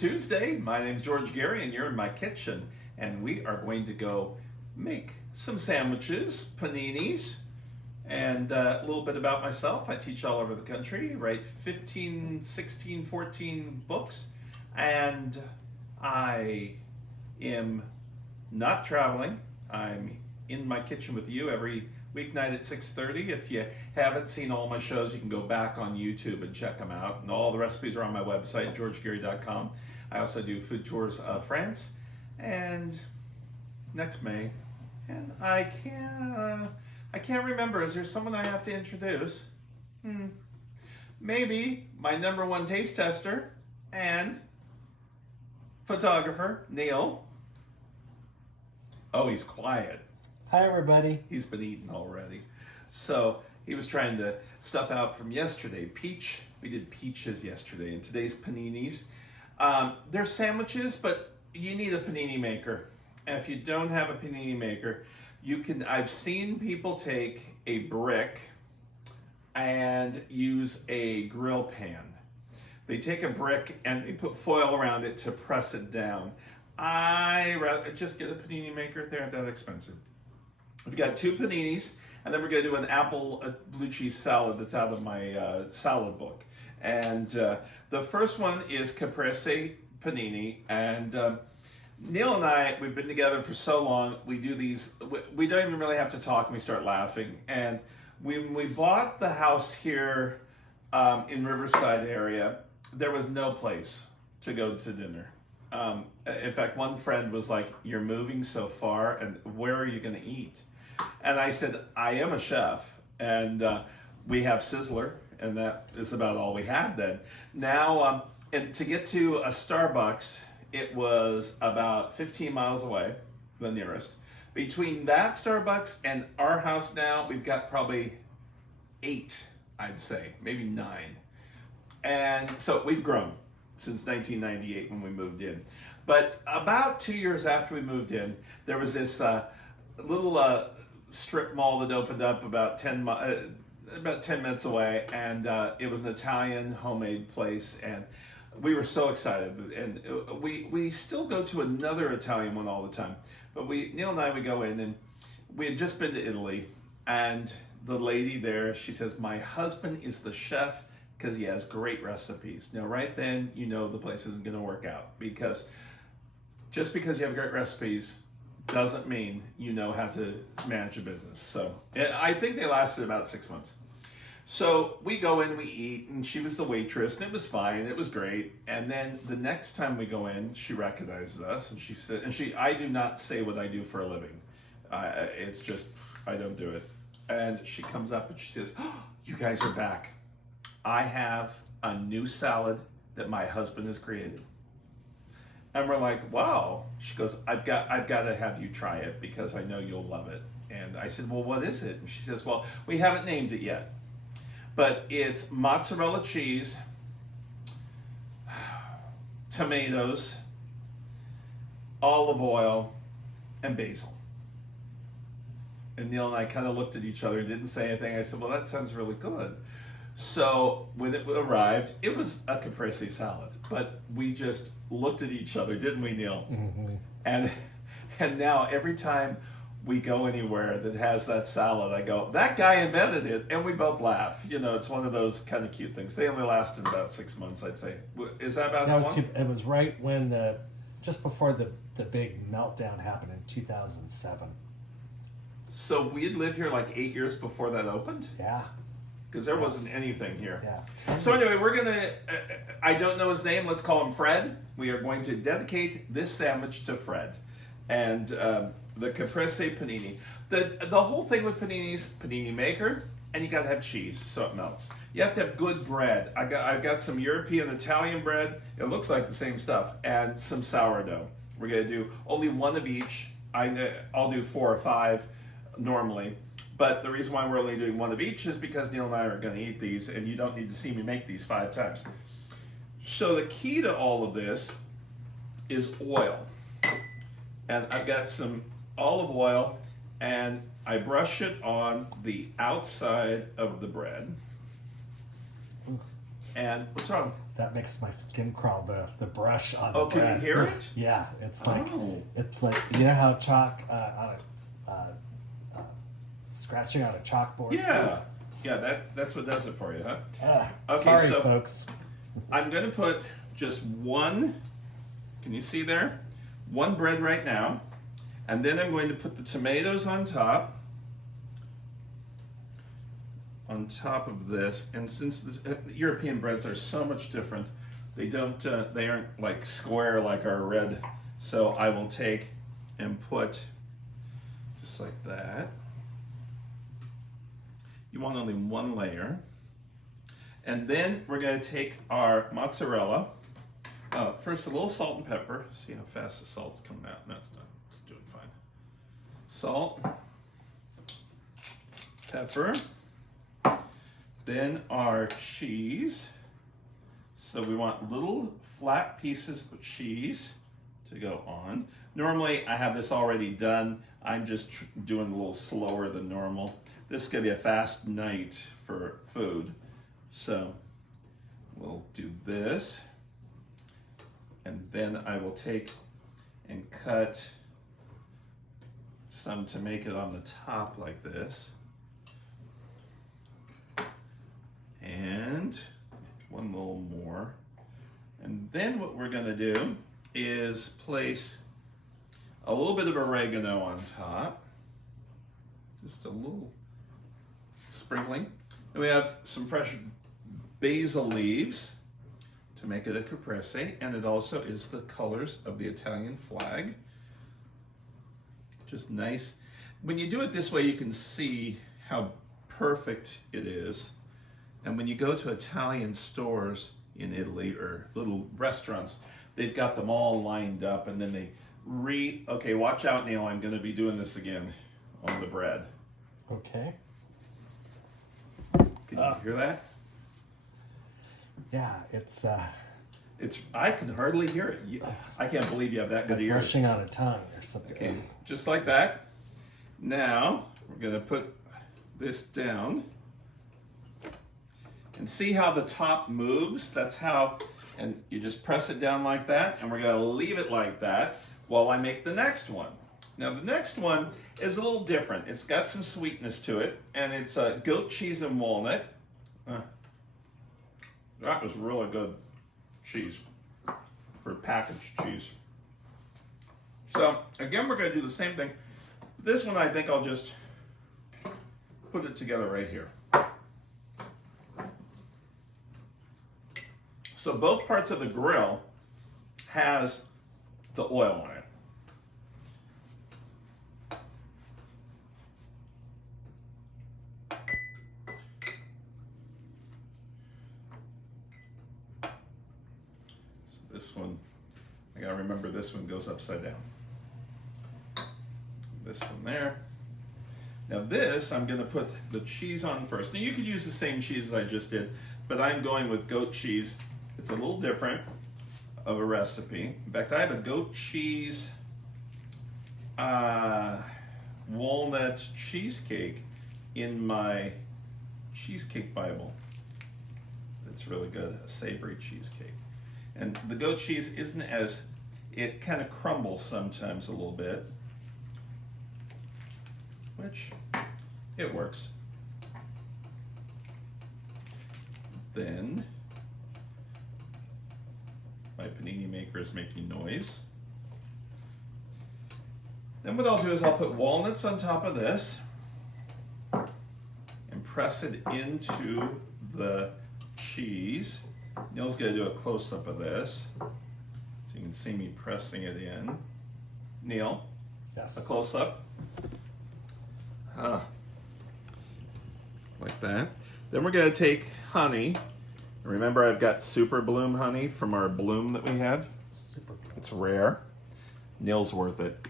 Tuesday. My name's George Gary and you're in my kitchen and we are going to go make some sandwiches, paninis, and a little bit about myself. I teach all over the country, write 15, 16, 14 books, and I am not traveling. I'm in my kitchen with you every weeknight at 6:30. If you haven't seen all my shows, you can go back on YouTube and check them out. And all the recipes are on my website, georgegary.com. I also do food tours of France and next May. And I can't remember. Is there someone I have to introduce? Maybe my #1 taste tester and photographer, Neil. Oh, he's quiet. Hi, everybody. He's been eating already. So he was trying to stuff out from yesterday. Peach, we did peaches yesterday, and today's paninis. They're sandwiches, but you need a panini maker. And if you don't have a panini maker, I've seen people take a brick and use a grill pan. They take a brick and they put foil around it to press it down. I rather just get a panini maker. They aren't that expensive. We've got 2 paninis, and then we're going to do an apple blue cheese salad that's out of my salad book. And the first one is caprese panini. And Neil and I, we've been together for so long. We do these, we don't even really have to talk, and we start laughing. And when we bought the house here in Riverside area, there was no place to go to dinner. In fact, one friend was like, "You're moving so far, and where are you going to eat?" And I said, "I am a chef, and we have Sizzler, and that is about all we had then." Now, and to get to a Starbucks, it was about 15 miles away, the nearest. Between that Starbucks and our house now, we've got probably 8, I'd say, maybe 9. And so we've grown since 1998 when we moved in. But about 2 years after we moved in, there was this little strip mall that opened up about 10 minutes away, and it was an Italian homemade place, and we were so excited. And we still go to another Italian one all the time. But Neil and I, we go in, and we had just been to Italy, and the lady there, she says, "My husband is the chef because he has great recipes." Now, right then, you know the place isn't going to work out, because just because you have great recipes doesn't mean you know how to manage a business. So I think they lasted about 6 months. So we go in, we eat, and she was the waitress, and it was fine, it was great. And then the next time we go in, she recognizes us, and she said, I do not say what I do for a living. It's just, I don't do it. And she comes up and she says, "Oh, you guys are back. I have a new salad that my husband has created." And we're like, "Wow." She goes, I've got to have you try it because I know you'll love it." And I said, "Well, what is it?" And she says, "Well, we haven't named it yet, but it's mozzarella cheese, tomatoes, olive oil, and basil." And Neil and I kind of looked at each other and didn't say anything. I said, "Well, that sounds really good." So when it arrived, it was a caprese salad, but we just looked at each other, didn't we, Neil? Mm-hmm. And now every time we go anywhere that has that salad, I go, "That guy invented it," and we both laugh. You know, it's one of those kind of cute things. They only lasted about 6 months, I'd say. Is that about how long? It was right when just before the big meltdown happened in 2007. So we'd lived here like 8 years before that opened? Yeah. Because there wasn't anything here. Yeah. So anyway, we're going to, I don't know his name, let's call him Fred. We are going to dedicate this sandwich to Fred. And the caprese panini. The whole thing with paninis, panini maker, and you got to have cheese so it melts. You have to have good bread. I've got some European Italian bread. It looks like the same stuff. And some sourdough. We're going to do only one of each. I'll do 4 or 5 normally. But the reason why we're only doing one of each is because Neil and I are going to eat these, and you don't need to see me make these 5 times. So the key to all of this is oil. And I've got some olive oil, and I brush it on the outside of the bread. And what's wrong? that makes my skin crawl. The brush on Oh, the can bread. you hear it? Yeah, it's like Oh. you know how chalk on scratching on a chalkboard. Yeah. Yeah, that's what does it for you, huh? Okay, Sorry, so folks. I'm going to put just one, can you see there? One bread right now. And then I'm going to put the tomatoes on top of this. And since European breads are so much different, they aren't like square like our red. So I will take and put just like that. You want only one layer. And then we're going to take our mozzarella. First, a little salt and pepper. See how fast the salt's coming out. No, it's not. It's doing fine. Salt, pepper. Then our cheese. So we want little flat pieces of cheese to go on. Normally, I have this already done. I'm just doing a little slower than normal. This is going to be a fast night for food. So we'll do this. And then I will take and cut some to make it on the top like this. And one little more. And then what we're going to do is place a little bit of oregano on top. Just a little sprinkling. And we have some fresh basil leaves to make it a caprese, and it also is the colors of the Italian flag. Just nice. When you do it this way, you can see how perfect it is. And when you go to Italian stores in Italy or little restaurants, they've got them all lined up, and then they okay, watch out, Neil, I'm going to be doing this again on the bread. Okay. Can you hear that? Yeah, it's I can hardly hear it. I can't believe you have that good like ears. brushing on a tongue or something. Okay, just like that. Now we're going to put this down and see how the top moves. That's how, and you just press it down like that, and we're going to leave it like that while I make the next one. Now the next one is a little different. It's got some sweetness to it, and it's goat cheese and walnut. That was really good cheese for packaged cheese. So again, we're going to do the same thing. This one, I think I'll just put it together right here. So both parts of the grill has the oil on it. This one, I gotta remember this one goes upside down. This one there. Now this, I'm gonna put the cheese on first. Now you could use the same cheese as I just did, but I'm going with goat cheese. It's a little different of a recipe. In fact, I have a goat cheese walnut cheesecake in my cheesecake Bible. It's really good, a savory cheesecake. And the goat cheese isn't as, it kind of crumbles sometimes a little bit, which it works. Then my panini maker is making noise. Then what I'll do is I'll put walnuts on top of this and press it into the cheese. Neil's going to do a close-up of this, so you can see me pressing it in. Neil, Yes. a close-up. Like that. Then we're going to take honey. Remember, I've got Super Bloom honey from our bloom that we had. Super cool. It's rare. Neil's worth it.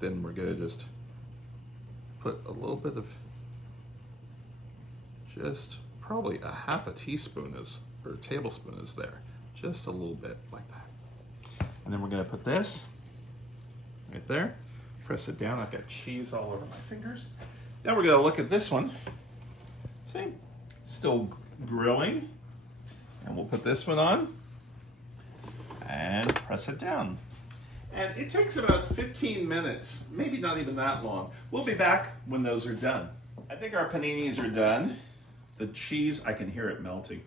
Then we're going to just put a little bit of, just probably a half a teaspoon or a tablespoon is there. Just a little bit like that. And then we're going to put this right there. Press it down. I've got cheese all over my fingers. Then we're going to look at this one. See? Still grilling. And we'll put this one on and press it down. And it takes about 15 minutes, maybe not even that long. We'll be back when those are done. I think our paninis are done. The cheese, I can hear it melting.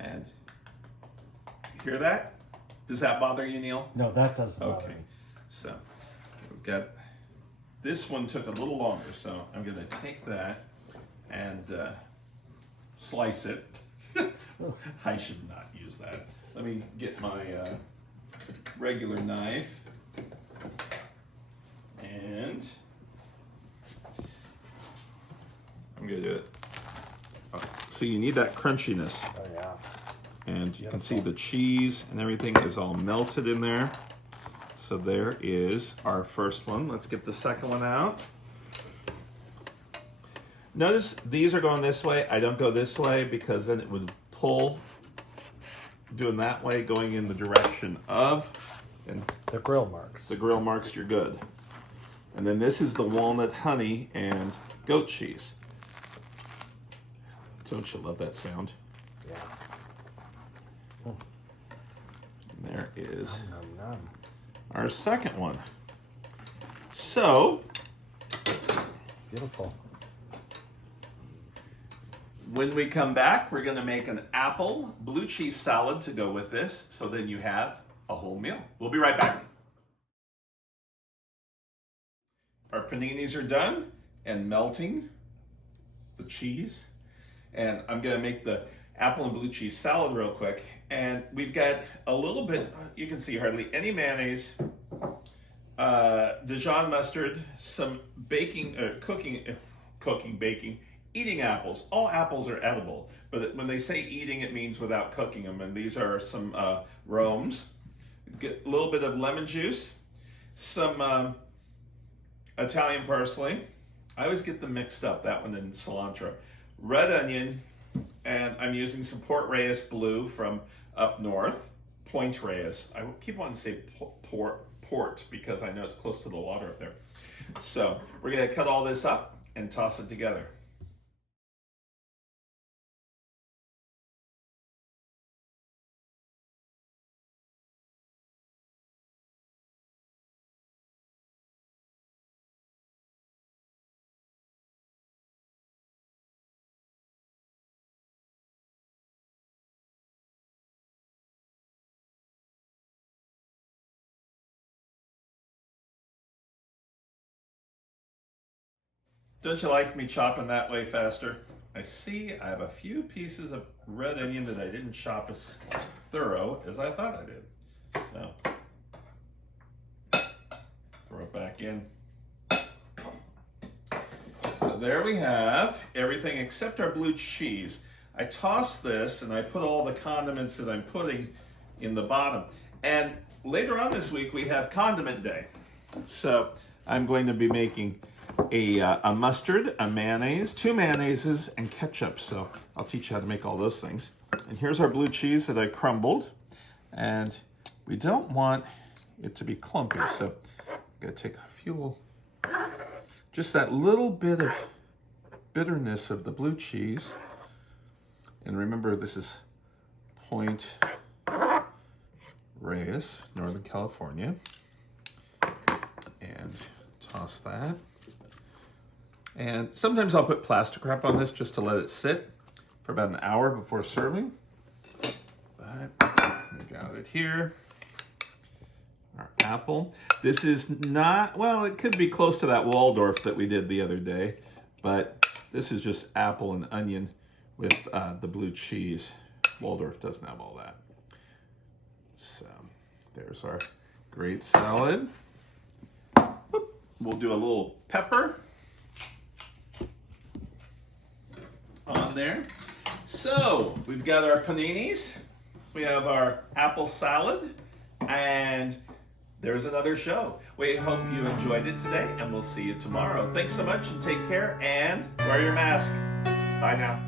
And you hear that? Does that bother you, Neil? No, that doesn't bother Okay. me. So we've got, this one took a little longer, so I'm gonna take that and slice it. I should not use that. Let me get my regular knife. And I'm gonna do it. Oh, so you need that crunchiness. Oh yeah. And you can see the cheese and everything is all melted in there. So there is our first one. Let's get the second one out. Notice these are going this way. I don't go this way because then it would pull. Doing that way, going in the direction of, and The grill marks. the grill marks, you're good. And then this is the walnut honey and goat cheese. Don't you love that sound? Yeah. And there is Nom, nom. our second one. So, Beautiful. when we come back, we're gonna make an apple blue cheese salad to go with this, so then you have a whole meal. We'll be right back. Our paninis are done and melting the cheese. And I'm gonna make the apple and blue cheese salad real quick. And we've got a little bit, you can see hardly any mayonnaise, Dijon mustard, some baking, baking, eating apples. All apples are edible, but when they say eating, it means without cooking them. And these are some Romes. Get a little bit of lemon juice, some Italian parsley. I always get them mixed up, that one and cilantro. Red onion, and I'm using some Port Reyes blue from up north. Point Reyes. I keep wanting to say port because I know it's close to the water up there. So we're gonna cut all this up and toss it together. Don't you like me chopping that way faster? I see I have a few pieces of red onion that I didn't chop as thorough as I thought I did. So, throw it back in. So there we have everything except our blue cheese. I toss this and I put all the condiments that I'm putting in the bottom. And later on this week we have condiment day. So I'm going to be making a mustard, a mayonnaise, 2 mayonnaises, and ketchup. So I'll teach you how to make all those things. And here's our blue cheese that I crumbled. And we don't want it to be clumpy, so I'm gonna take a few little, just that little bit of bitterness of the blue cheese. And remember, this is Point Reyes, Northern California. And toss that. And sometimes I'll put plastic wrap on this just to let it sit for about an hour before serving. But we got it here. Our apple. This is not, well, it could be close to that Waldorf that we did the other day, but this is just apple and onion with the blue cheese. Waldorf doesn't have all that. So there's our great salad. We'll do a little pepper on there. So we've got our paninis, we have our apple salad, and there's another show. We hope you enjoyed it today, and we'll see you tomorrow. Thanks so much and take care, and wear your mask. Bye now.